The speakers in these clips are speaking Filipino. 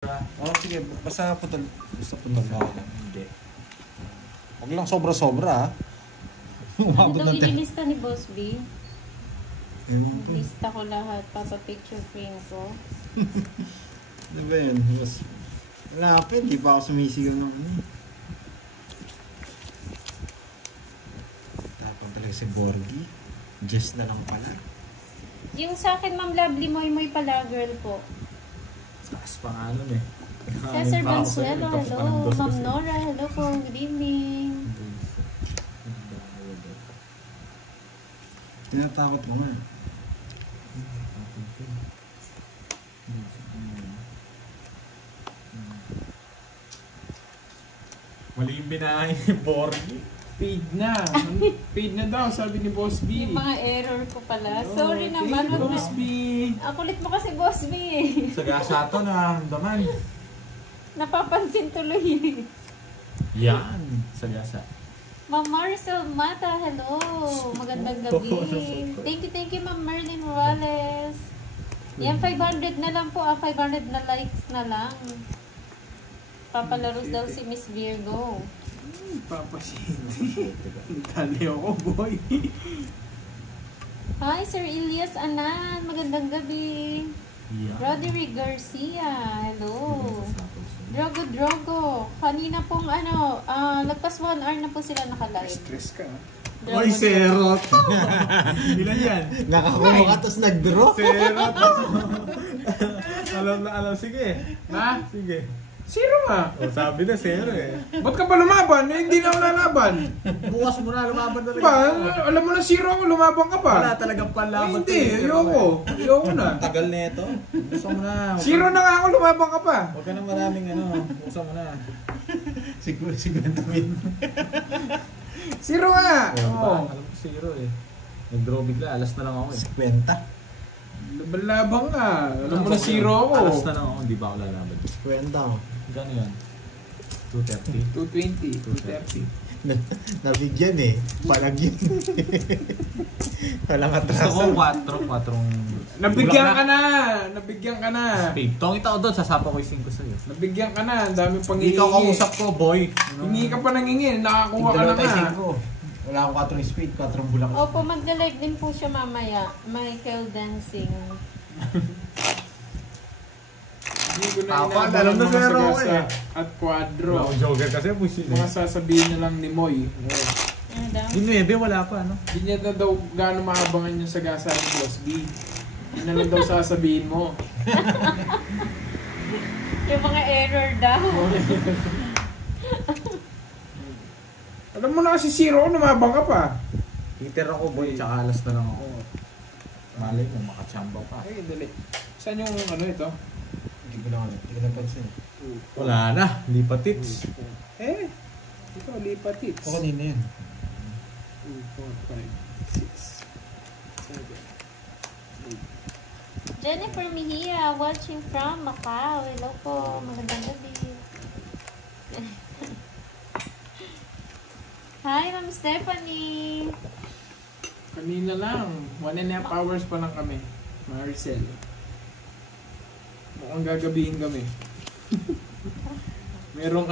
Oh, sige, basta putol. Basta putol na ako. Hindi. Huwag lang sobra-sobra, ha? Ano daw ililista ni Boss B? Ewan ko. Lista ko lahat. Papa-picture frame ko. Ano ba yan? Wala pa, hindi pa ako sumisigaw ng ano. Tapang talaga si Borgie. Jess na lang pala. Yung sa akin, Ma'am Lovely Moy pala, girl po. Taas pangalan eh. Cesar Bansuelo, hello. Ma'am Nora, hello po. Good evening. Tinatakot mo nga. Mali yung binahay ni Borgie. Feed na. Feed na daw, sabi ni Boss B. Yung mga error ko pala. Oh, Sorry naman. thank you, Boss B. Ang kulit mo kasi, Boss B eh. Sagasato na daman. Napapansin tuloy. Yan. Sagasa. Ma'am Marcel Mata, hello. Magandang gabi. Thank you, Ma'am Merlin Morales. Yan, 500 na lang po. 500 na likes na lang. Papalaros daw si Miss Virgo. Papasindi. Tali ako, boy. Hi, Sir Elias Anan. Magandang gabi. Yan. Roderick Garcia, hello. Drogo. Kanina pong lagpas 1 hour na po sila nakalive. Stress ka, ha? Oy, serot. Ilan yan? Nakakuha ka, tapos nag-draw. Serot. Alam na alam. Sige. Ha? Sige. Zero nga. O, sabi na zero eh. Ba't ka pa lumaban? Eh, hindi na ako lalaban. Bukas mo na lumaban talaga. Ba, alam mo na zero ako, lumaban ka pa. Wala talagang Eh, panlaban. hindi, ayoko na. Tagal na ito. Gusto mo na. Zero na nga ako, lumaban ka pa. Huwag ka na maraming gusto mo na. Siguro win. Zero nga. Oo. Alam ko zero eh. Nag-draw bigla. Alas na lang ako eh. 50. Laban-labang nga. Alam mo na zero ako. Alas na lang ako. Hindi ba ako lalaban? 50. Gano'n yan? 230. 220, 230. Nabigyan eh. Palag yun. Walang Gusto ko atraso. 4. Nabigyan ka na. Nabigyan ka na. Spade. Tongit ako doon. Sasapa ko yung 5 sa'yo. Nabigyan ka na. Ang daming Hindi pangingi. ka kausap ko, boy. Hingi ka pa nangingi. Nakakuha ka na nga. Wala akong 4 speed, 4 bulak. Opo, magda-live din po siya mamaya. Michael Dancing. Hindi ko na Papa, inaabangan alam na mga zero ako sagasa eh. at quadro. Ako joker kasi pusin Mga sasabihin na lang ni Moy. Ano daw? Yung 9 wala pa, ano? Hindi niya na daw gano'ng maabangan yung sagasa ni Boss B. Yun na lang daw sasabihin mo. Yung mga error daw. Alam mo na kasi zero ako, lumabang ka pa. Peter ako, boy. Tsaka alas na lang ako. Malay mo, makachamba pa. Ay, dali. Saan yung ito? Hindi ko napansin. Wala na. Lipat tits. Eh, ito, lipat hits. O kanina yan. 2, 4, 5, 6, 7, 8. Jennifer Mejia, watching from Macau. Hello po. Magandang gabi. Hi, Ma'am Stephanie. Kanina lang. 1.5 hours pa lang kami. Maricel. Mukhang gagabihin kami. Merong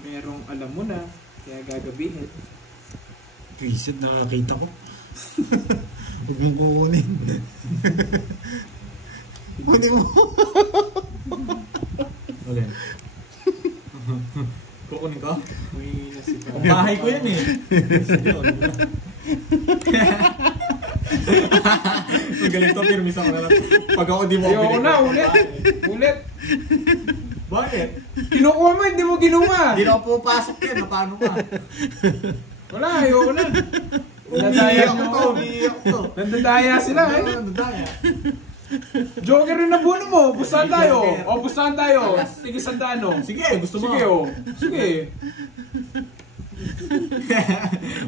merong alam mo na. Kaya gagabihin. Twisted, nakakita ko. Huwag mong kukunin. Kunin mo. Ulit. Kukunin ko? Uy, nasipa. Ang bahay ko yan eh. Magaling to, pirmis ako na lang. Pag ako di mo Ayoko na, ulit. Bakit? Kinukuha mo, hindi mo kinuha. Hindi na ako pupasok yan. Paano ka? Wala, ayoko na. Nadaya Umiiyak nyo to, ako. umiiyak to. Nandadaya sila eh. Nadaya. Joker rin na buno mo. Pustahan tayo. Joker. O, pustahan tayo. Sige, sandano. Sige, gusto mo. Sige, o. Sige.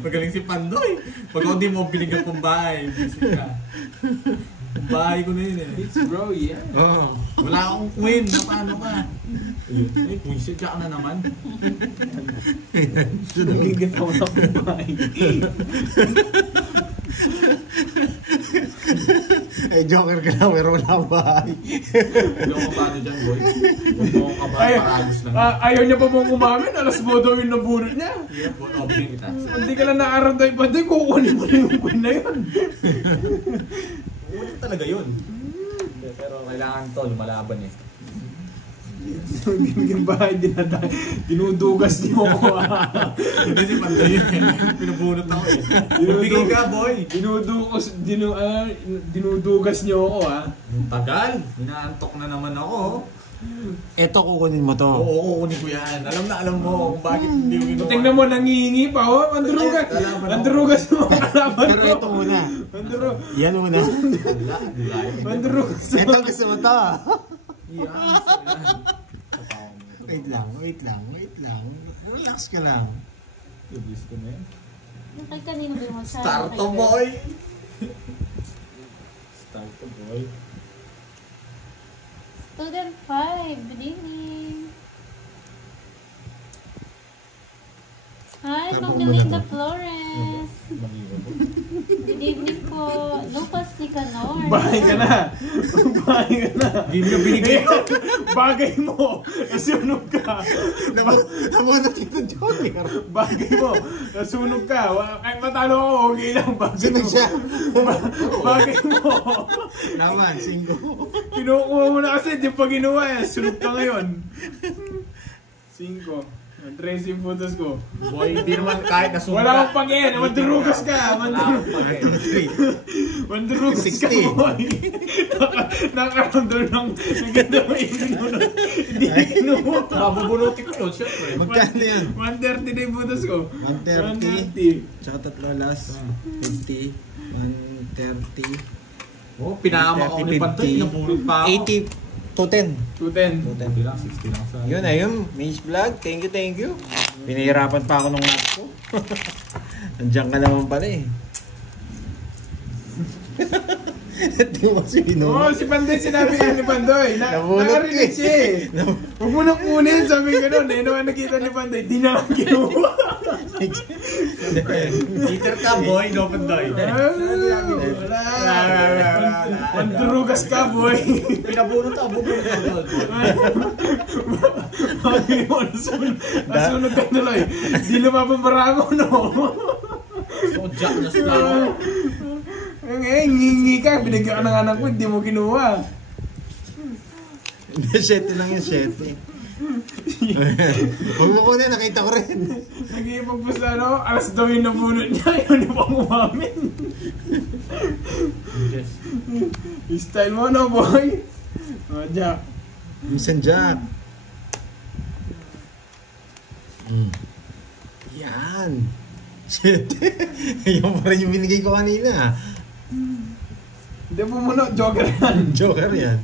Magaling si Pandoy. Pag ako di mo binigyan pang bahay, busy ka. Bahay ko na yun eh. It's bro, yeah. Oo. Wala akong queen. Paano ka? Ayun. Ay, queen siya ka na naman. Nagiging ako ng bahay. May joker ka lang, pero wala bahay. Hindi ako kabado dyan, boy. Huwag mo akong kabado, paragos lang. Ayaw niya pa mong umamin, alas mo daw yung nabunot niya. Yeah, boy, opening kita. Hindi ka lang nakaranday pa doon, kukunin mo na yung queen na yun. Ulit talaga yun. Pero kailangan to, lumalaban eh. Yung bahay, dinudugas niyo ako. Hindi si Pandoy yun. Pinabunot ako eh. Bigay ka, boy. Dinudugas niyo ako Ang tagal. Inaantok na naman ako. Eto, kukunin mo to. Oo, kukunin ko yan. Alam mo kung bakit hindi mo ginawa. Tingnan mo, nangihingi pa, oh. Mandurugas mo ang kalaban Pero ko. ito muna. Yan muna. Mandurugas mo. Ito gusto mo to. Yan. Wait lang. Relax ka lang. Iblis ko na yan. Kay kanino ba yung Start to, boy. Start to, boy. Student 5, good evening. Hi, Ma'am Melinda Flores. Good evening po. Lucas Nicanor. Bahay ka na. Hindi mo binigay ko. Bagay mo. Nasunog ka. Namunod ito, joker. Bagay mo. Nasunog ka. Kahit matalo ako, okay lang. Sino siya? Bagay mo. Naman, 5. Kinukuha mo na kasi, di pa ginawa eh. Sunog ka ngayon. 5. Tracing photos ko. Boy, hindi naman kahit nasunog Wala akong pag-in. Mandurugas ka. Mandurugas ka, 60. boy. Nakaroon doon ng naganda mo isinunod. Hindi kinuha. Mabubunutin ko yun, syempre. Magkano yan? 130 na yung photos ko. 130. Tsaka tatlo last. 50. 130. Oh, pinahama ko ni Pantoy. Pinabunot pa ako. 80 to 10. 210. 20 lang, 60 lang sa... Yun, ayun. Mage Vlog. Thank you. Pinahirapan pa ako nung nap ko. Andiyan ka naman pala eh. Hindi mo sino. Oo, si Pandoy, sinabi nga ni Pandoy. Nabulot Nakarinig eh. siya eh. Huwag mo nang kunin, sabi ko nun. Eh, naman nakita ni Pandoy, di na lang kinuha. Peter ka, boy. No, Pantoy. Wala. Mandurugas ka, boy. Pinabunot ako, bubunot ako. Bakit mo, nasunog ka tuloy. Di lumabang no? So, jack na sila. Ngingi ka, binigyan ka ng anak ko, hindi mo kinuha. Hindi, 7 lang yung 7. Huwag mo kunin, nakita ko rin. Nag-iipag pa sa ano, alas daw yung nabunot niya, yun yung pang umamin. Yes. Style mo no, boy? O, Jack. Minsan Jack. Yan. 7. Yung pa rin yung binigay ko kanina. Hindi mo muna, joker yan. Joker yan.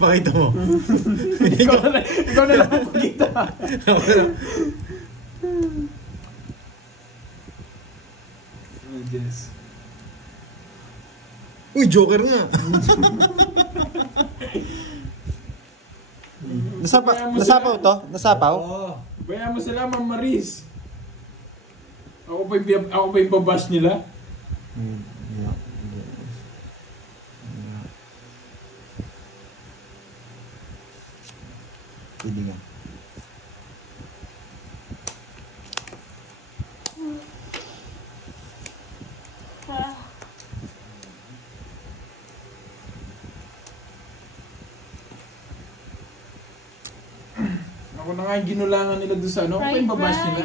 Pakita mo. ikaw na lang pagkita. Yes. Uy, Joker nga. Nasapaw to? Nasapaw? Oo. Bayaan mo sila, Ma'am Maris. Ako pa yung babash nila. Pwede nga. Ako na nga yung ginulangan nila doon sa ano. Ako pa yung babash nila.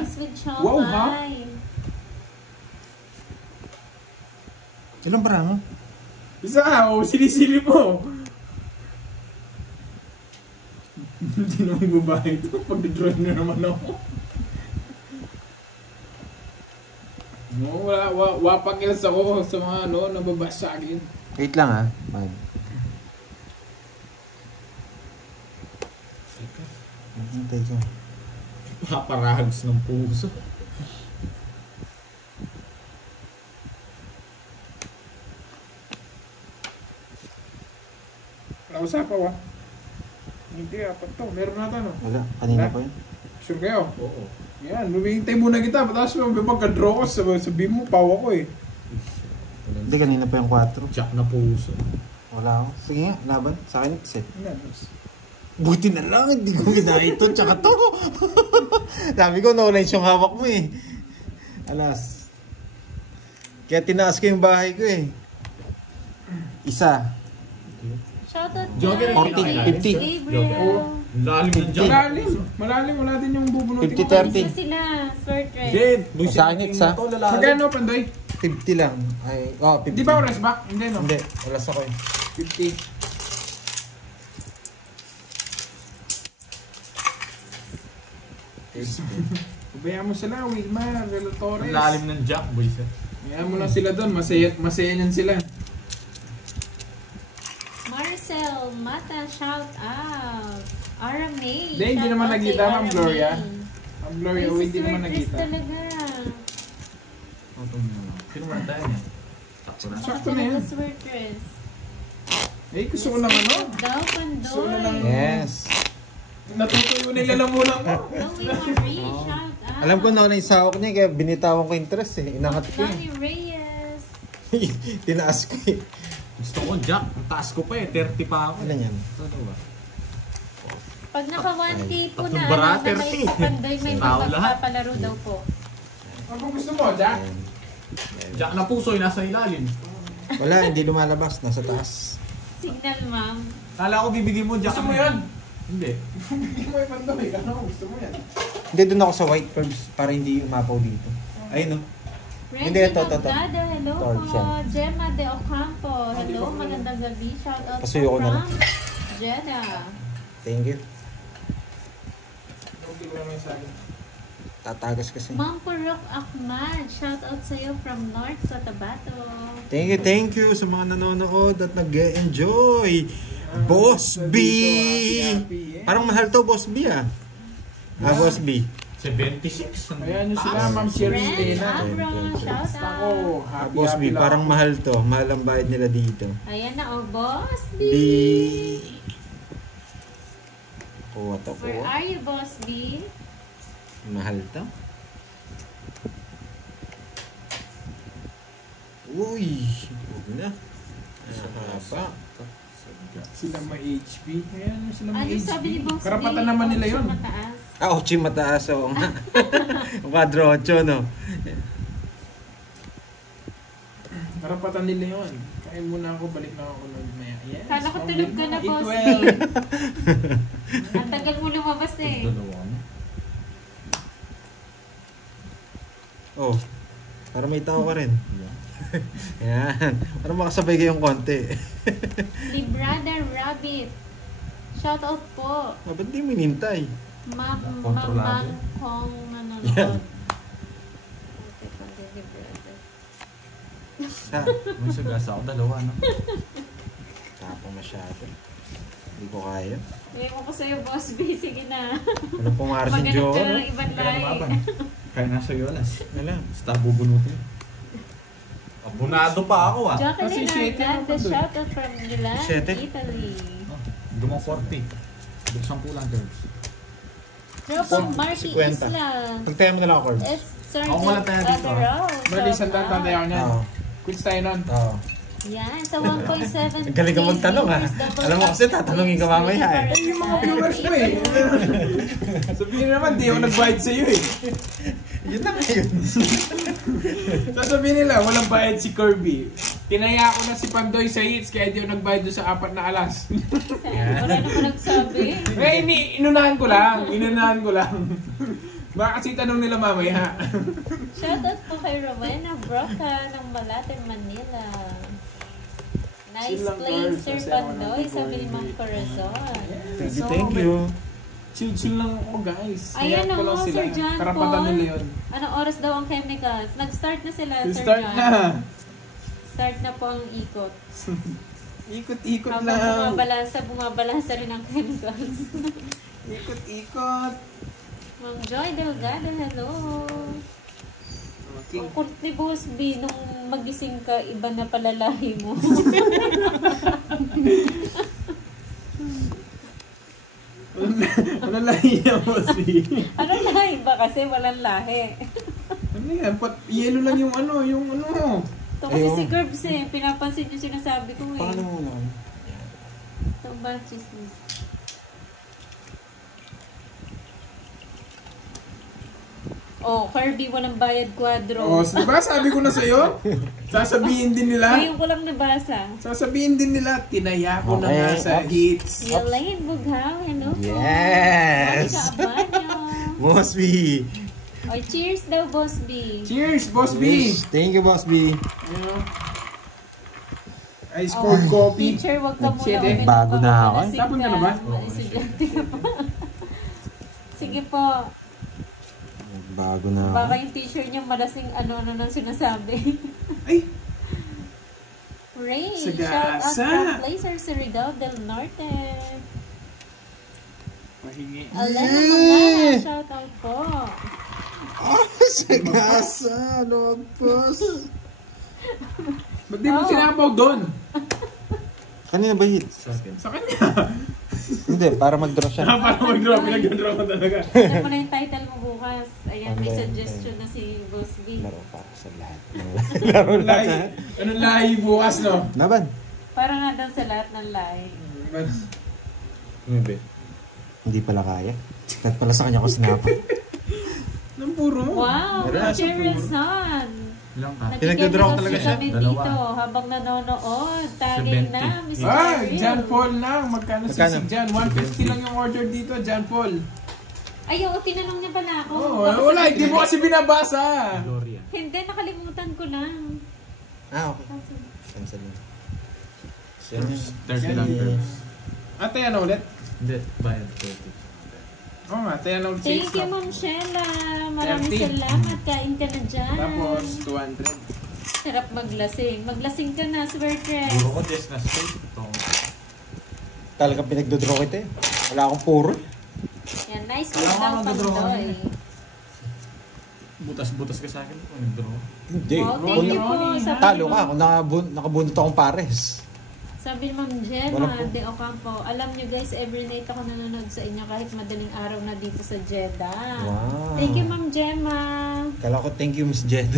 Wow, ha? Ilang parang? Isa, sinisili mo. Hindi naman babae ito. Pag-drawing na naman ako. No, wapakilas ako sa mga ano, nababash sa akin. Wait lang ha. Fine. Hintay ko. Paparags ng puso. Nausapaw ah. Hindi, apat to. Meron na ito, no? Wala. Kanina pa yun. Sure kayo? Oo. Yan, lumihintay muna kita. Tapos may pagka-draw ko, sabihin mo, pawa ko eh. Wala Hindi, kanina pa yung 4. Jack na puso. Wala ako. Sige nga, laban. Sa akin, set. Buti na lang, hindi ko ginaya ito, tsaka to. Sabi ko, no-lines yung hawak mo eh. Alas. Kaya tinaas ko yung bahay ko eh. Isa. Shoutout Joker, 40, 50. Gabriel. Lalim ng Jack. Malalim, wala din yung bubunutin ko. 50-30. Isa sila, swear trend. Jen, Sa akin, sa? Magkano, Pandoy? 50 lang. Ay, 50. Di ba oras back? Hindi, no? Hindi, wala sa ko eh. 50. Pabayaan mo sila, Wilmar, Relo Torres. Ang lalim ng Jack, boys. Pabayaan mo lang sila doon, masaya niyan sila. Marcel Mata, shout out. Ara May. Hindi, hindi shout naman out nagkita, kay Ma'am Ara Gloria. May. Ang Gloria, Ay, hindi si naman Sir Chris nagkita. talaga. Sino man tayo niya? Sakto na. Sakto na yan. Sir Chris. Eh, gusto ko lang ano. Daw, Gusto ko na lang. Pandoy. Yes. Natutuyo na yung lalamunan ko. Chloe Marie, shout out. Alam ko na yung sahok niya, kaya binitawan ko interest eh. Inangat ko eh. Johnny Reyes. Tinaas ko eh. Gusto ko Jack. Ang taas ko pa eh. 30 pa ako. Ano yan? Ano ba? Pag naka 1K po na, Tatlong bara, alam na may 30. sa Pandoy, may Tao lahat. magpapalaro daw po. Ano gusto mo, Jack? Jack na puso ay nasa ilalim. Wala, hindi lumalabas. Nasa taas. Signal, ma'am. Kala ko bibigyan mo Jack. Gusto mo yan? Hindi. Hindi mo yung Pandoy. Ano, gusto mo yan? Hindi, doon ako sa white curves para hindi umapaw dito. Ayun no. Hindi, Reggie ito. Magdada, hello Torch po. yan. Gemma de Ocampo, hello, magandang gabi. Shout out Pasuyo ko na lang. from Jeddah. Thank you. Hindi ko naman sa akin. Tatagas kasi. Ma'am Purok Ahmad, shout out sa'yo from North Cotabato. Thank you sa mga nanonood at nag-enjoy. Boss B! Parang mahal to, Boss B ah. Boss B. 76. Ayan nyo sila, Ma'am Sherry Friends, Lena. Abron, shout Ako, out. happy, Boss B, happy lang parang ako. mahal to. Mahal ang bayad nila dito. Ayan na, oh, Boss B. B. Kuha to, Where kuha. are you, Boss B? Mahal to. Uy, huwag na. Nakakapa. Sila may HP. Ayan nyo sila may Ano HP. sabi ni Boss B? Karapatan naman nila yun. Mataas. Ah, 8 mataas. Oo nga. 4-8, no? Karapatan nila yun. Kain muna ako, balik na ako nun maya. Yes. Kala ko tulog ka na, Boss B. Ang tagal mo lumabas eh. Oh, para may tao ka rin. Yan. Para makasabay kayong konti. Librada Rabbit. Shout out po. Ba't di mo hinintay? Kontrolado. Kong nanonood. Yan. Okay, pwede, Librada. Sa. May sagasa ako, dalawa, no? Tapang masyado. Hindi ko kaya. Ewan ko sa'yo, Boss B. Sige na. Ano pong Marcin Maghanap Jo? ka na ng ibang lahi. Kaya nasa yolas. Wala. Basta bubunutin. Abunado pa ako ah. Jacqueline Kasi 7 Hernandez, naman shout out from Milan, 7? Italy. Gumang 40. Buksan po lang, girls. Tropang Marky 50. Island. Pagtayo mo na lang ako, Corbs. S. Ako wala tayo dito. Bali, sandang tanda ako niyan. Oo. Quits tayo nun. Oo. Yan, sa 1.7. Ang galing ka magtanong, ha? Alam mo kasi tatanungin ka mamaya, eh. Yung mga viewers mo eh. Sabihin naman, di ako nag-bayad sa'yo eh. Yun na ngayon. Sasabihin nila, walang bayad si Kirby. Tinaya ko na si Pandoy sa hits, kaya di ako nagbayad doon sa 4 na alas. Wala naman nagsabi. Eh, inunahan ko lang. Inunahan ko lang. Baka kasi tanong nila mamaya. Shoutout po kay Rowena Broca ng Malate, Manila. Nice Chill lang, place, girls. Sir Kasi ako Pandoy, nang sabi ni boy, Ma'am baby. Corazon. Thank you. Chill lang ako, guys. Ayan Hayaan ko na lang mo, sila. Sir John Karapatan Paul. nila yun. Anong oras daw ang chemicals? Nag-start na sila, Sir Start John. na. Start na po ang ikot. Ikot-ikot Habang lang. bumabalasa rin ang chemicals. Ikot-ikot. Ma'am Joy Delgado, hello. Okay. Ang kulit ni Boss B, nung magising ka, iba na palalahi mo. Ano lahi niya, Bossy? Ano lahi ba kasi? Walang lahi. Ano yan? Yellow lang yung ano, yung ano. Ito kasi Ayun. si Curbs eh. Pinapansin yung sinasabi ko eh. Paano muna? Ito ba chismis? Oh, Kirby, walang bayad quadro. Oh, diba sabi ko na sa'yo? Sasabihin din nila. Ngayon ko lang nabasa. Sasabihin din nila, tinaya ko na Okay, nga sa oops. hits. Yelaine Bughaw, hello po. Yes! Monica Abanyo. Boss B! Oh, cheers daw, Boss B. Cheers, Boss B! Thank you, Boss B. Ayun. I scored coffee. Teacher, wag ka muna Shit, uminom. bago na ako. Malasing Tapon ka na ba? Estudyante ka pa. Sige po. Bago na Baka ako. yung teacher niya malasing ano nang sinasabi. Ay, Ray, Sagasa. shout out from Placer Surigao del Norte. pahingi. Alena Mangana, shout out po. Sagasa! Logpos! Ba't di mo sinapaw doon? Kanina ba hits? Sa kanya. Hindi, para mag-draw siya. Para mag-draw, pinag-draw ko talaga. Ano mo na yung title mo bukas? Ayan, may Okay, suggestion na si Boss B. Laro para sa lahat. Laro Lahi. lahat. Anong lahi bukas, no? Naban? Para nga daw sa lahat ng lahi. Hindi pala kaya. Kahit pala sa kanya ko sinapa. Nang puro mo. Wow, Wala sa Cheryl puro. Son. Ilang ka? Pinagdodraw ko talaga siya. Kami Dalawa. dito habang nanonood. Tagay 70. na, Mr. Ah, Cheryl. John Paul lang. Magkano Magkano? si John? 150 lang yung order dito, John Paul. Ay, oo, tinanong niya pala ako. Oh, Baka wala. sabihin Hindi mo niya, kasi binabasa. Gloria. Hindi, nakalimutan ko lang. Ah, okay. Cancel na. First, 30 lang first. Ate, ano ulit? Hindi, bayad 30. Oo nga, ate, ano ulit? Thank you, Ma'am Sheila. Maraming 30. salamat. Kain ka na dyan. Tapos, 200. Sarap maglasing. Maglasing ka na, Swertre. Puro ko just na straight. Ito. Talagang pinagdodraw kita eh. Wala akong puro. Yan, nice Wala food ka daw, magdodraw Pandoy. Butas-butas ka sa akin kung nag-draw. Hindi. Oh, Kung thank you po. Ronnie, Sabi talo ni ka, Ma'am- kung nakabunot akong pares. Sabi ni Ma'am Wala Gemma po. de Ocampo, alam nyo guys, every night ako nanonood sa inyo kahit madaling araw na dito sa Jeddah. Wow. Thank you, Ma'am Gemma. Kala ko thank you, Miss Jed.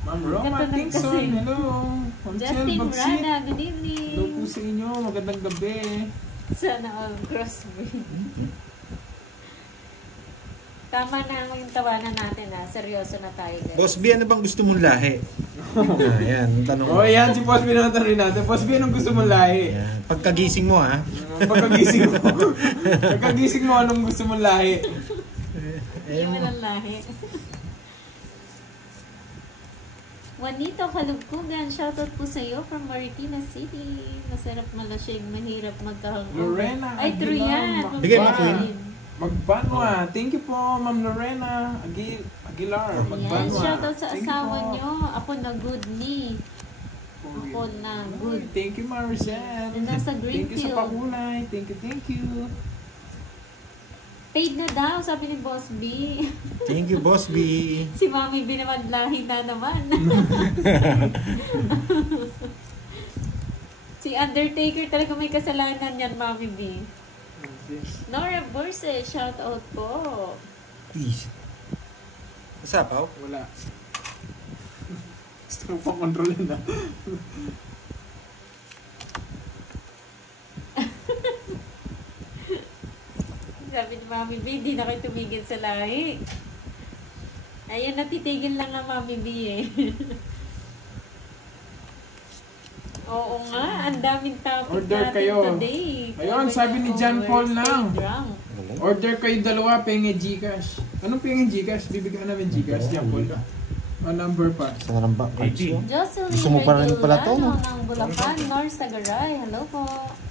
Ma'am Roma Ganda ng Kingston, kasi. hello. Ma'am Chel Justin Bagsit. Rada, good Hello evening. po sa inyo, magandang gabi. Sana all crossbreed. Tama na yung tawanan natin ha. Seryoso na tayo guys. Boss B, ano bang gusto mong lahi? Ayan, ang tanong Oh, yan, si Boss B naman tanongin natin. Boss B, anong gusto mong lahi? Ayan. Pagkagising mo ha. Pagkagising mo. Pagkagising mo, anong gusto mong lahi? Hindi mo lang lahi. Juanito Kalugkugan, shoutout po sa iyo from Marikina City. Masarap malasing, mahirap magkahangover. Lorena Ay, true Aguilar, yan. Bigay mo, Magbanwa. Queen. Magbanwa. Thank you po, Ma'am Lorena Aguilar. Yes, Magbanwa. shoutout sa Thank you asawa po. nyo. Ako na good ni. Ako na good. Thank you, Maricel. And nasa Thank you sa Greenfield. pakulay. Thank you, thank you. Paid na daw, sabi ni Boss B. Thank you, Boss B. Si Mami B naman lahi na naman. Si Undertaker talaga may kasalanan yan, Mami B. Nora Burse, shout out po. Please. Masapaw? Wala. Gusto ko pang kontrolin na. Sabi ni Mami B, di na kayo tumigil sa lahi. Ayun, natitigil lang ng Mami B eh. Oo nga, ang daming topic Order natin kayo. today. Ayun, Over sabi and ni John over, Paul stay lang. drunk. Order kayo dalawa, penge Gcash. Anong penge Gcash? Bibigyan namin Gcash, John Paul. O number pa. Saan na lang ba? 80. Jocelyn Gusto mo pa rin pala to, no? ng Bulacan, North Sagaray. Hello po.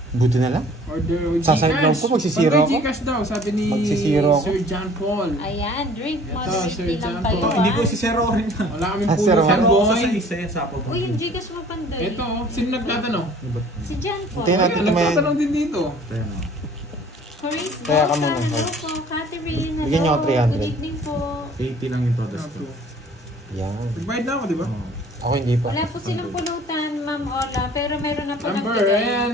Buti na lang. Order with Sasayaw Gcash. ko, magsisiro Order ako. Gcash daw, sabi ni Magsisiro ako. Sir John Paul. Ayan, drink Ito, moderately Sir lang John kayo. Paul. Hindi ko ah. si Zero rin na. Wala kaming Ah, pulo Sir sa Zero ako sa boy. isa yan sa Apple. Uy, yung Gcash mo panday. Ito, sino nagtatanong? Si John Paul. Tingnan natin. Ayun, kung may- nagtatanong din dito. Chris Kaya ka Bosa, muna. hello po. Catherine, hello. Bigyan niyo ako 300. Good evening po. 80 lang yung todas ko. Yan. Nagbayad na ako, di ba? Ako hindi pa. Wala po silang pulutan, Ma'am Ola, pero meron na po Number, nagbigay. ayan,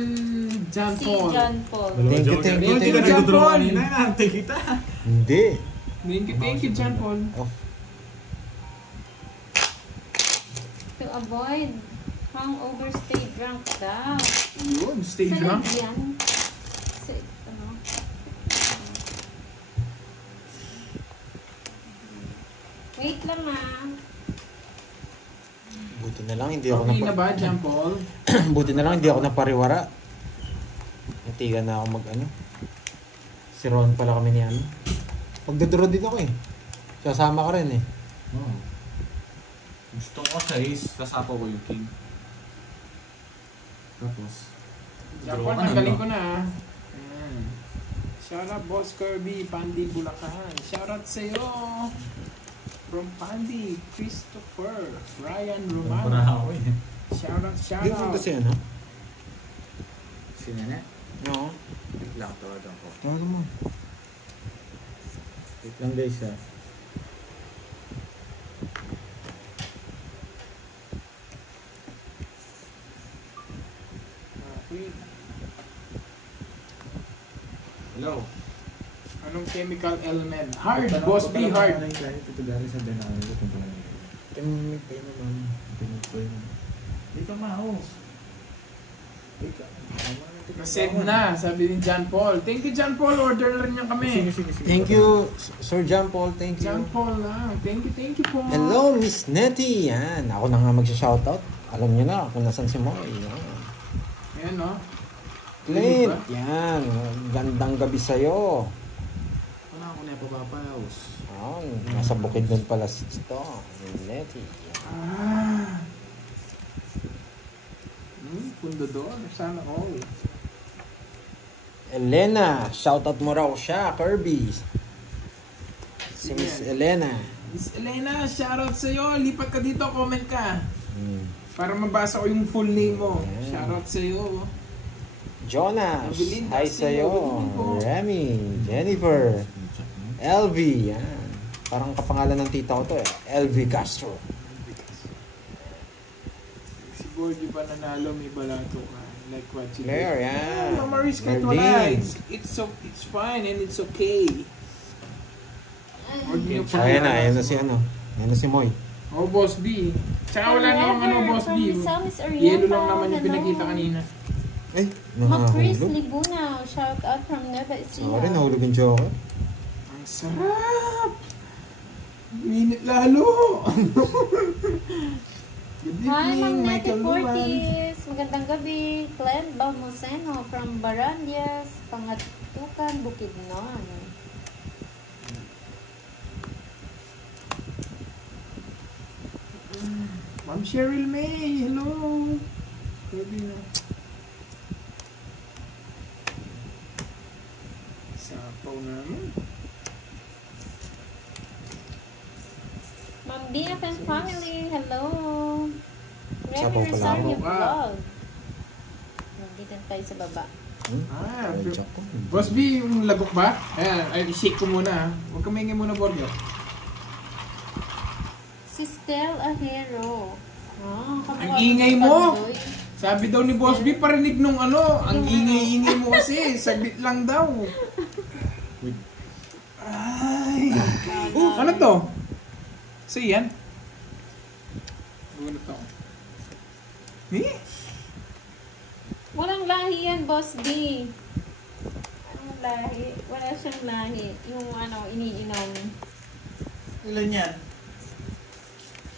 John Si Paul. John Paul. Thank you, thank you, Thank thank you, you. John Paul. Kanina, inaantay kita. Hindi. Thank you, John Paul. Oh, avoid hangover, stay drunk daw. Yun, stay Sa drunk. yan. Sa, ano? Wait lang Buti na lang hindi ako Okay na ba, John Paul? Buti na lang hindi ako napariwara. Natigan na ako mag-ano. Si Ron pala kami ni ano. Magdodoro din ako eh. Sasama ka rin eh. Oh. Gusto ko sa ace, kasapa ko yung king. Tapos, John Paul, tanggalin ko na ah. Ayan. Shout out Boss Kirby, Pandi Bulacan. Shout out sa'yo. From Pandi, Christopher, Ryan para Romano. ako eh. Shout out, shout Hindi mo out. kasi ano? Si Nene? Oo. Wait lang, tawagan ko. Tawagan mo. Wait lang guys ha. Okay. Hello? Anong chemical element? Hard, Boss B, hard. Ito galing sa Denali ko kung paano. Timig kayo naman. Hindi ka mouse. Wait ka. Nasend na, sabi ni John Paul. Thank you, John Paul. Order na rin niya kami. Thank you, Sir John Paul. Thank you. John Paul lang. Thank you, Paul. Hello, Miss Nettie. Yan. Ako na nga magsha-shoutout. Alam niyo na kung nasan si Moy. Yan. Ayan, no? Clint. Yan. Gandang gabi sa'yo. Wala ako na papapayaws. Yan. Nasa bukid doon pala si Tito. Nettie. Ah. Pundador. Sana all. Elena. Shoutout mo raw siya, Kirby. Si Miss Elena. Miss Elena, shoutout sa'yo. Lipat ka dito, comment ka. Hmm. Para mabasa ko yung full name mo. Yeah. Shoutout sa'yo. Jonas. Evelyn Hi Castillo, sa'yo. Evelyn po. Remy. Jennifer. LV. Yan. Parang kapangalan ng tita ko to eh. LV Castro. Si Gordy pa nanalo, may balato ka. Like what you Claire, did. yan. Mama Riz, kahit Merlin. wala. It's fine and it's okay. Huwag niyo pa. Ayan na. Ayan na si ano. Ayan na si Moy. Oh, Boss B. Tsaka wala namang ano, Boss B. Yellow Yellow lang naman yung pinakita kanina. Ay, Ma'am Chris nakahulog. Libunaw, shout out from Nueva Ecija. Sorry, nahulog yung joke. Ang sarap! Minute lalo! Good Hi, Ma'am evening, Nettie Michael Luman. Fortis. Magandang gabi. Glenn Balmoseno from Barandias, Pangatukan, Bukidnon. Ma'am Cheryl May, hello! Sabi na. Sapaw naman. Ma'am BFN family, hello. Remy Sabaw pala Rosario ako. vlog. Nandito tayo sa baba. Ah, Ay, joke ko. Boss B, yung lagok ba? Ayan, ay, shake ko muna. Huwag ka maingay muna, Borgio. Si Stel Ahero. Ang ingay mo! Sabi daw ni Boss B, parinig nung ano, ang ingay-ingay mo kasi, saglit lang daw. Ay! Ano to? So yan? Gunot ako. Eh? Walang lahi yan, Boss B. Anong lahi? Wala siyang lahi. Yung ano, iniinom. Ilan yan?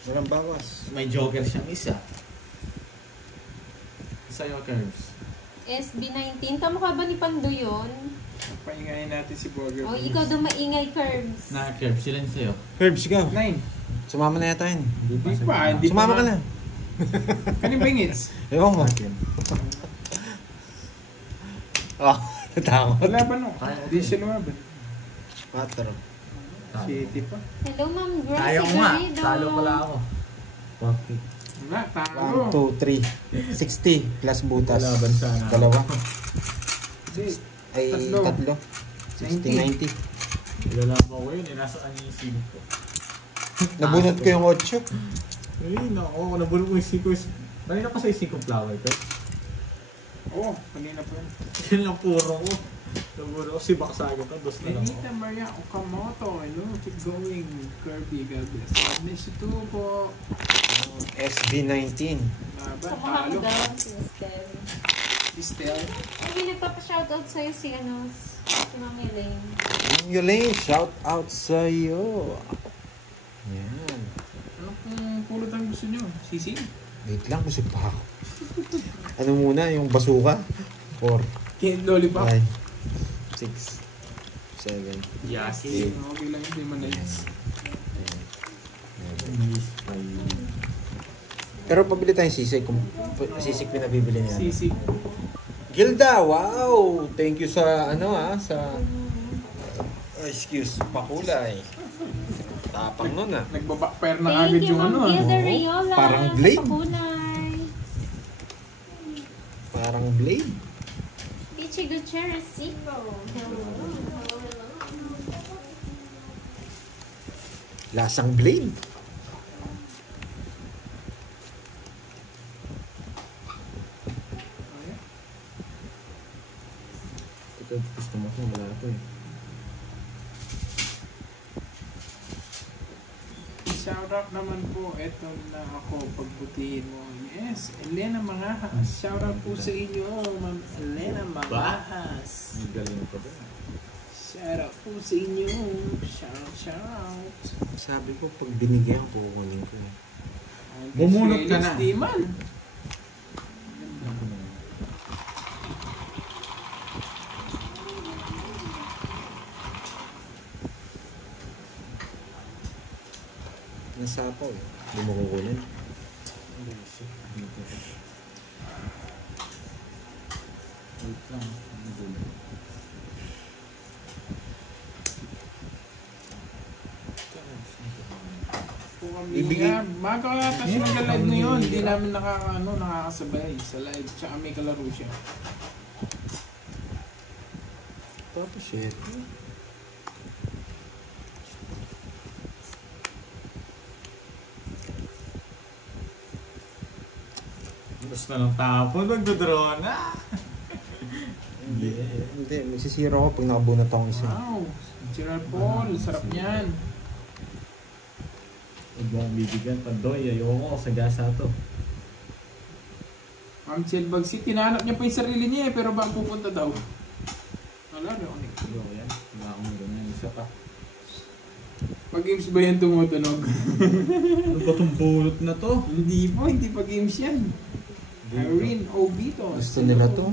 Walang bawas. May joker siyang isa. Sa'yo, Curves. SB19. Kamukha ba ni Pando yun? Paingayin natin si Borgio. O, ikaw daw maingay, Curbs. Na, Curves, ilan sa'yo? Herbs, ikaw. 9. Sumama na yata yun. Hindi pa, hindi Sumama pa ka na. Kaning bingits? Ewan mo. Oh, natakot. Wala ba no? Hindi siya lumaban. 4. City pa. Hello, Ma'am Gracie Tayo ko nga. Garrido. Talo pala ako. Okay. Wala, talo. 1, 2, 3. 60 plus butas. Laban sana. Dalawa. Six. Ay, Tatlo. tatlo. 60, 90. Ilalaban ko yun, nasaan yung sino ko. Nabunot ko yung 8. Ay, nako, nabulong ko yung siko. Kanina pa sa isiko flower ko. Oo, kanina pa yun. Yun lang puro ko. Nabulong ko si Baksago ka, dos na lang Benita ako. Maria Okamoto, hello, keep going, Kirby, God bless. God bless you too po. SB19. Laban, Kamukha mo talo. daw si Estel. Si Stel. Ay, nagpapa-shoutout sa'yo si Mami Elaine. Yulane, shout out sa'yo. Yan. Ano kung pulot ang gusto nyo? Sisi? Wait lang, busog pa ako. Ano muna, yung basuka? 4, Can't lollipop. 5, 6, 7, Yasi. Okay lang yun, di man nice. Pero pabili tayong sisig kung sisig pinabibili niya. Sisi. Gilda, wow! Thank you sa sa excuse, pakulay. Tapang nun Nagbabackfire na Thank agad you, yung ano Ma'am Gilda Oo, Riola. parang blade. Sa pakulay. Parang blade. Ichi Gutierrez Sico. Hello. Lasang blade. Ito gusto mo ko wala ito eh. Shoutout naman po, eto na ako, pagbutihin mo. Yes, Elena Mangahas. Shoutout po sa inyo, Ma'am Elena Mangahas. Ang galing ko ba? Shoutout po sa inyo. Shout. Sabi ko pag binigyan ko kunin ko eh. Bumunot ka na. Diman. Nasapaw eh. Hindi mo kukunin. Wait lang. Po kami Ibigay- nga. Bago yata siya nag-live ngayon. Hindi namin nakakasabay sa live. Tsaka may kalaro siya. Tapos shit. Basta lang tapon, magdodraw na. Hindi, magsisira ako pag nakabunot akong isa. Wow. Gerald Paul. Sarap niyan. Huwag mo akong bibigyan, Pandoy. Ayoko, sa gasa to. Ma'am Chelbag City. Tinahanap niya pa yung sarili niya eh. Pero ba ang pupunta daw? Wala na. Ayoko yan. Wala akong ganyan. Isa pa. Pag-games ba yan tumutunog? Ano ba itong bulot na to? Hindi po. Hindi pa games yan. Irene Obito. Gusto nila to.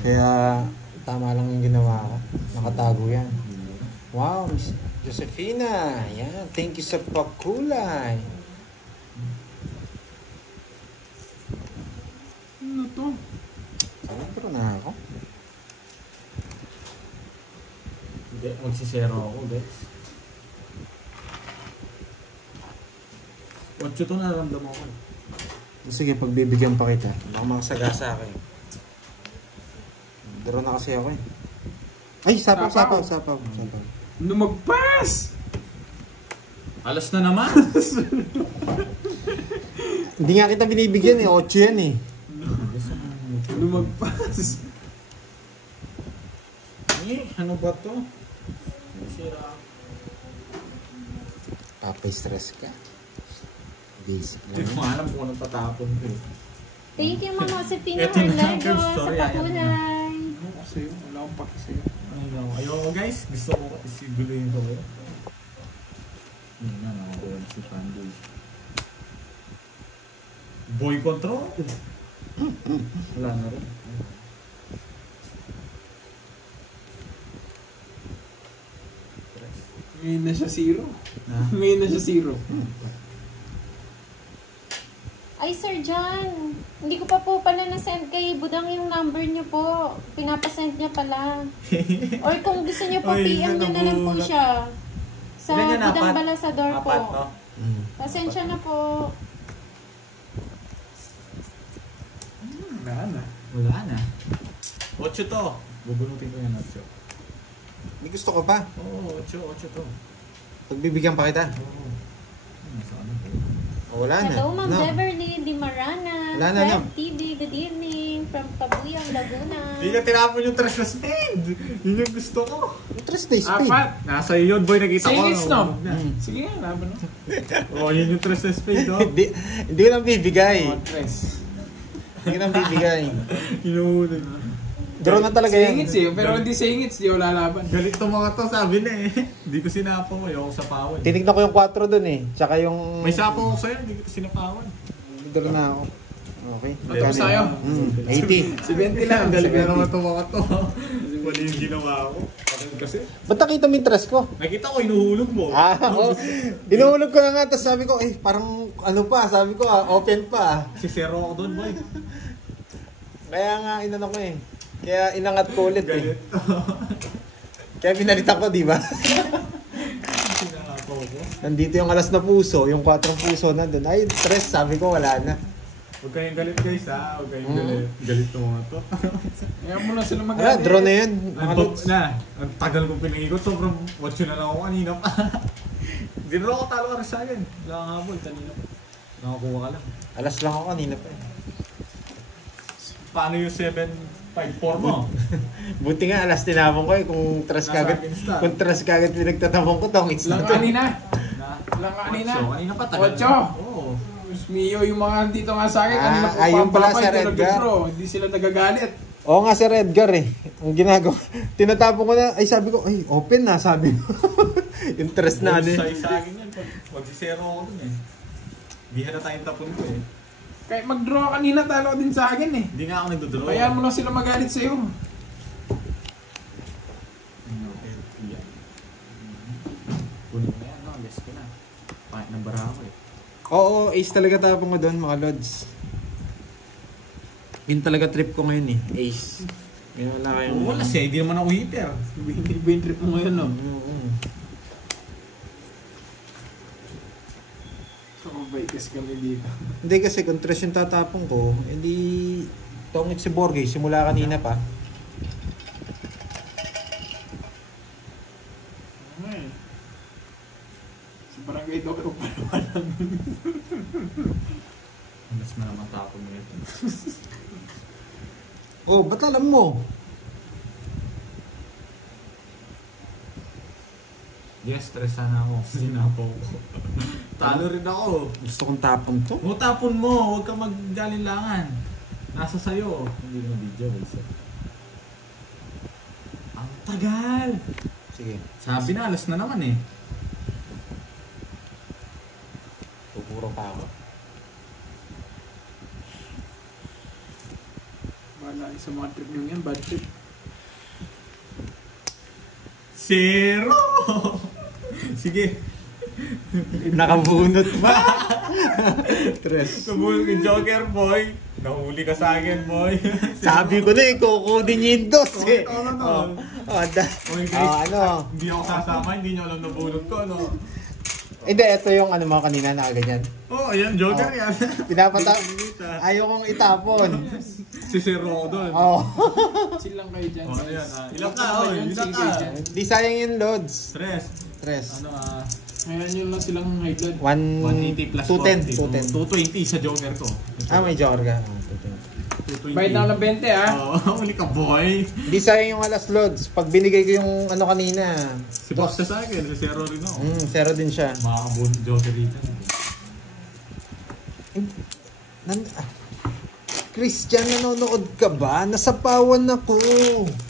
Kaya tama lang yung ginawa ko. Nakatago yan. Wow, Miss Josefina. Yan, thank you sa pakulay. Ano to? Siyempre na ako. Hindi, magsisero ako, guys. What's ito naramdaman ko? Sige, pagbibigyan pa kita. Baka makasagasa akin. Daro na kasi ako eh. Ay, sapaw. Lumagpas! Alas na naman! Hindi nga kita binibigyan eh. 8 yan eh. Lumagpas! Ano ba to? Sira. Papay-stress ka. Basic Hindi ko alam kung anong patapon ko eh. Thank you, Mama Josefina Ito na ang Orlando sa story, pakulay. Ano kasi yun? Wala akong paki sa'yo. Ayoko guys, gusto ko isiguloyin ko. Hindi na, nakakuha na si Pandoy. Boy control? Wala na rin. Ngayon na siya zero. Ha? Ngayon na siya zero. Ay, Sir John, hindi ko pa po pala na-send kay Budang yung number niyo po. Pinapasend niya pala. Or kung gusto niyo po, Oy, PM niyo na lang po nagulat. siya. Sa Ilan yan, Budang apat? Balasador po. Apat, no? Pasensya na po. Wala na. Wala na. 8 to. Bubunutin ko yan 8. May gusto ko pa. Oo, 8 to. Pagbibigyan pa kita. Oo. Saan na? Wala na. Hello, Ma'am No. Beverly Dimarana. Wala na, Fred no. TV, good evening. From Pabuyang, Laguna. Hindi ka tinapon yung trash na spend. Yun yung gusto ko. Tres na spade. Apat. Nasa iyo yun, boy. Nakita ko. Singits, no? Na. Sige nga, laban no. Oh, yun yung tres na spade, no? Hindi ko nang bibigay. Tres. Hindi ko nang bibigay. Inuunod. Draw na talaga yan. Singits eh, pero hindi singits, di wala laban. Galit to mga to, sabi na eh. Hindi ko sinapaw ko, ayoko sa pawan. Tinignan ko yung 4 dun eh. Tsaka yung... May sapaw ko sa'yo, hindi ko sinapawan. Draw na ako. Okay. Ito ko sa'yo. 80. 70 lang. Galit na naman to mga to. Wala yung ginawa ko. Kasi, Ba't nakita mo yung tres ko? nakita ko, inuhulog mo. Oo. Dinuhulog ko na nga, tapos sabi ko, parang ano pa, sabi ko open pa. Si Zero ako doon, boy. Kaya nga, inano ko eh. Kaya inangat ko ulit eh. Galit. Kaya pinalitan ko, di ba? Sinapaw ko. Nandito yung alas na puso, yung 4 puso na doon. Ay, tres, sabi ko, wala na. Huwag kayong galit guys ha. Huwag kayong galit. Galit to mga to. Kaya mo na sila Wala, magalit. draw na yun. Ang tagal kong pinangigot. Sobrang watch yun na lang ako kanina pa. Hindi na ako talo ka rin sa akin. Wala ka nga boy, kanina pa. Nakakuha ka lang. Alas lang ako kanina pa eh. Paano yung 7-5-4 mo? Buti nga, alas tinapon ko eh. Kung tres Nasa kagad, akin star. kung tres kagad pinagtatapon ko, tongits na Lang to. kanina. Na? Lang kanina. Kanina pa tagal. 8. Oo. Diyos mio, yung mga dito nga sa akin, kanina po ayun pala, pampapay, Sir pero Edgar. nag-draw. Hindi sila nagagalit. Oo nga, Sir Edgar eh. Ang ginagawa, tinatapon ko na, ay sabi ko, ay open na, sabi ko. Yung tres na ano eh. Sa akin yan. Pag si Zero ako dun eh. Hindi na tayong tapon ko eh. Kahit mag-draw kanina, talo din sa akin eh. Hindi nga ako nagdodraw. Kaya mo lang sila magalit sa'yo. Kunin mo na yan, no? Less ko na. Pahit ng bara ako eh. Oo, ace talaga tapon ko doon, mga lods. Yun talaga trip ko ngayon eh, ace. Ngayon wala kayong... Wala siya, hindi naman ako hitter. Iba yung trip mo ngayon, no? Oo. Kabaitis kami dito. Hindi kasi kung tres yung tatapon ko, hindi tongit si Borges, simula kanina pa. Ay. Sa barangay daw kayo palawanan. Mas na naman tapon mo ito. Oh, ba't alam mo? Yes, stress sana ako. Sinapaw ko. Talo rin ako. Gusto kong tapon to. Mo tapon mo, huwag kang maggalinlangan. Nasa sayo. Hindi mo video, Wilson. Ang tagal! Sige, Sabi na, alas na naman eh. pupuro pa ako. Wala sa mga trip nyo yan, bad trip. Zero! Sige. Nakabunot pa. Tres. Nabulog yung Joker, boy. Nahuli ka sa akin, boy. Sabi ko na eh, kukunin niyo yung dos eh. Ano to? Okay, guys. Ano? Hindi ako sasama, hindi nyo alam nabulog ko, ano? Hindi, ito yung ano mga kanina nakaganyan. Oh, ayan, Joker yan. Ayaw kong itapon. Si Zero ako doon. Oo. Chill lang kayo dyan. Oh, ano yan, ilang ka, Ilang oh, yun, ilang sige ka. dyan. Di sayang yung loads. Stress. Tres. Ano, Ngayon yun lang silang high blood. 180 plus 210. 220 sa Joker ko. May Jorga. 220. Bayad na ako ng 20 ah. Oo, uli ka, boy. Di sayang yung alas loads. Pag binigay ko yung ano kanina. Si Box sa akin, si Zero rin ako. Zero din siya. Makakabun Joker rito. Christian, nanonood ka ba? Nasapawan ako.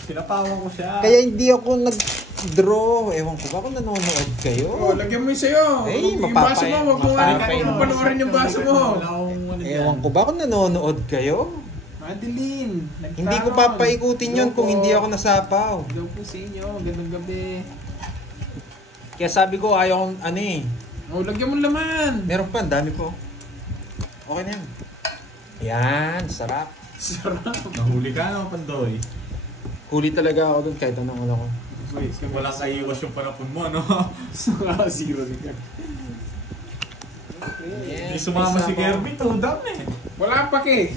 Pinapawa ko siya. Kaya hindi ako nag-draw. Ewan ko ba kung nanonood kayo? Oh, lagyan mo yung sa'yo. Eh, Yung baso mo, wag mo nga mapapay- yung panoorin yung baso mo. Wala akong ano dyan. Ewan ko ba kung nanonood kayo? Madeline, Hindi ko papaikutin yun kung hindi ako nasapaw. Hello po sa inyo, gandang gabi. Kaya sabi ko ayaw kong ano eh. Oh, lagyan mo laman. Meron pa, ang dami po. Okay na yan. Yan, sarap. Sarap. Nahuli ka, no, Pandoy? Huli talaga ako dun kahit anong ano ko. Wait, Wala ka iwas yung panapon mo, ano? Zero rin ka. Hindi sumama si Kirby, tudam eh. Wala pa ke.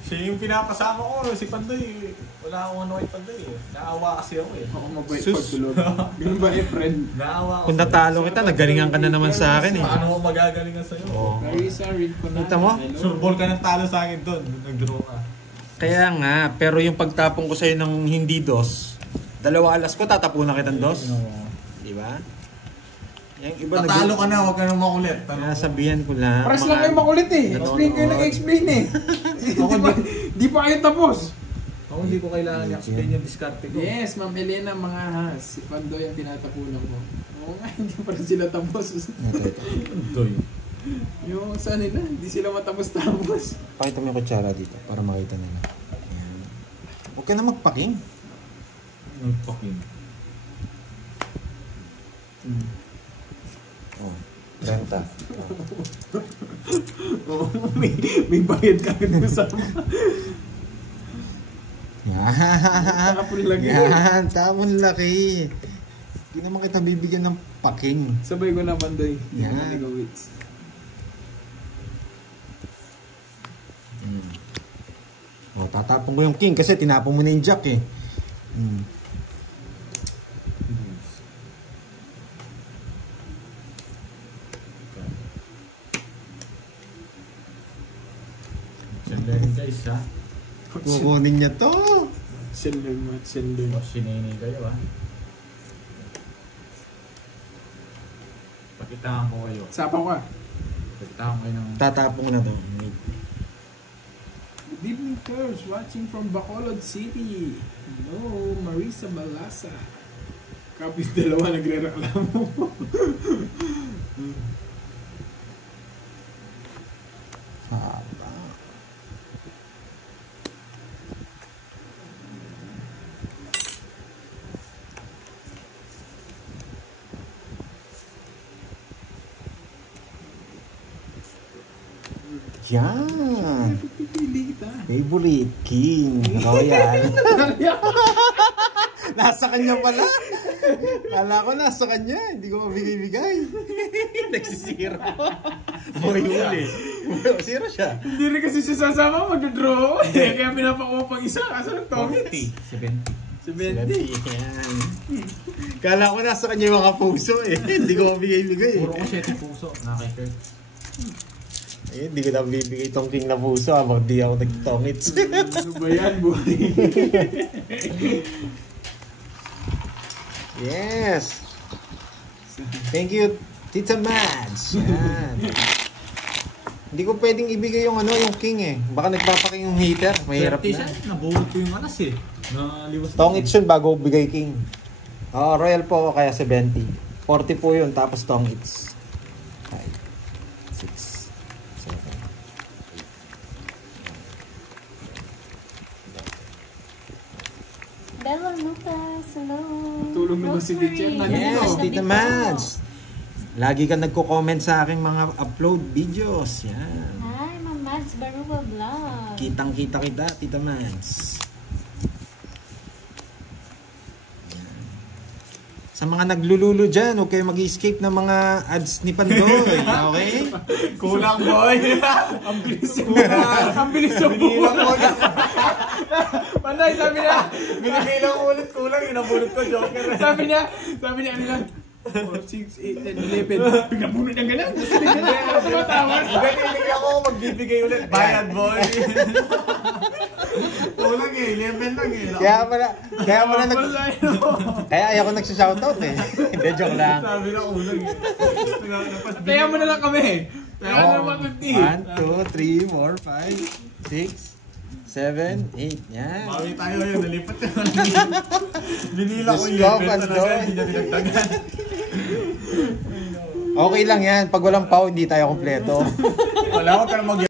Siya yung pinapasama ko, si Pandoy. Wala akong ano kay Pandoy eh. Naawa kasi ako eh. Ako mabait Sus. pagtulog. Ganun ba eh, friend? Naawa ako. Kung natalo kita, nagalingan ka na naman sa akin eh. Paano ko magagalingan sa'yo? Oo. Larissa, read ko na. Kita mo? Hello. Surbol ka ng talo sa akin doon. Nag-draw ka. Kaya nga, pero yung pagtapong ko sa'yo ng hindi dos, Dalawa alas ko, tatapunan kitang dos. Di ba? Yung iba Tatalo ka na, huwag ka nang makulit. Kaya sabihan ko lang. Pares lang kayo makulit eh. Explain kayo nag-explain eh. Di pa kayo tapos. Ako hindi ko kailangan i-explain yung diskarte ko. Yes, Ma'am Elena, mga has. Si Pandoy ang tinatapunan ko. Oo nga, hindi pa rin sila tapos. Doy. Yung sa nila, hindi sila matapos-tapos. Pakita mo yung kutsara dito para makita nila. Ayan. Huwag ka na magpaking. Nagpaking. Oh, 30. Oo, may bayad ka agad kasama. Yan. Tapon laki. Yan, tapon laki. Hindi naman kita bibigyan ng paking. Sabay ko na, Pandoy. Yan. Hindi ko wits. Oh, tatapon ko yung king kasi tinapon mo na yung jack eh. Sandali guys ha. Kukunin niya to. Shalom at shalom. Sinini kayo ha. Pakitaan ko kayo. Sapaw ka. Pakitaan ko kayo ng... Tatapon ko na to. Good evening, Curves. Watching from Bacolod City. Hello, Marisa Balasa. Kapis dalawa nagre-reklamo. Haba. Yan. Pipili kita. Favorite King Royal. Nasa kanya pala. Kala ko nasa kanya. Hindi ko mabigay-bigay. Nagsisira. Boy huli. Zero siya. Hindi rin kasi siya sasama, mag-draw. Kaya pinapakuha pang isa. Kaso nag-tongits. 70. 70. Yan. Kala ko nasa kanya yung mga puso eh. Hindi ko mabigay-bigay eh. Puro ko 7 puso. Nakikert. Eh, hindi ko na bibigay itong king na puso habang di ako nag-tongits. Ano ba yan, boy? Yes! Thank you, Tita Mads. Yan. Hindi ko pwedeng ibigay yung yung king eh. Baka nagpapaking yung hater. Mahirap na. Nabuhot ko yung anas eh. Naliwas na. Tongits yun bago bigay king. Royal po ako kaya 70. 40 po yun tapos tongits. 5, 6, 7, 8. Bella Lucas, hello. Tulong na ba si Teacher? Yes, Tita Mads. Lagi ka nagko-comment sa aking mga upload videos. Yan. Hi, Ma'am Mads Barua Vlog. Kitang-kita kita, Tita Mads. Yan. Sa mga naglululo dyan, huwag kayo mag-escape ng mga ads ni Pandoy. Okay? Kulang boy. Ang bilis yung buwan. Ang bilis yung buwan. Panay, sabi niya. Binibilang ulit kulang. Inabulot ko, joker. Sabi niya, ano lang? 4, 6, 8, 10, 11. Bigla puno niyang ganun. Sumatawag. Ganyan ako magbibigay ulit. Bayad boy. Kulang eh. 11 lang eh. Kaya ayaw ko nagsishoutout eh. Hindi, joke lang. Sabi na kulang eh. Kaya mo na lang kami. Kaya na 150. 1, 2, 3, 4, 5, 6, 7, 8. Yan. Bawi tayo yun. Nalipat yun. Binila ko Diyos yung ko, 11 talaga. Pandoy. Hindi niya dinagdagan. Okay lang yan. Pag walang pau, hindi tayo kompleto. Wala ko ka na mag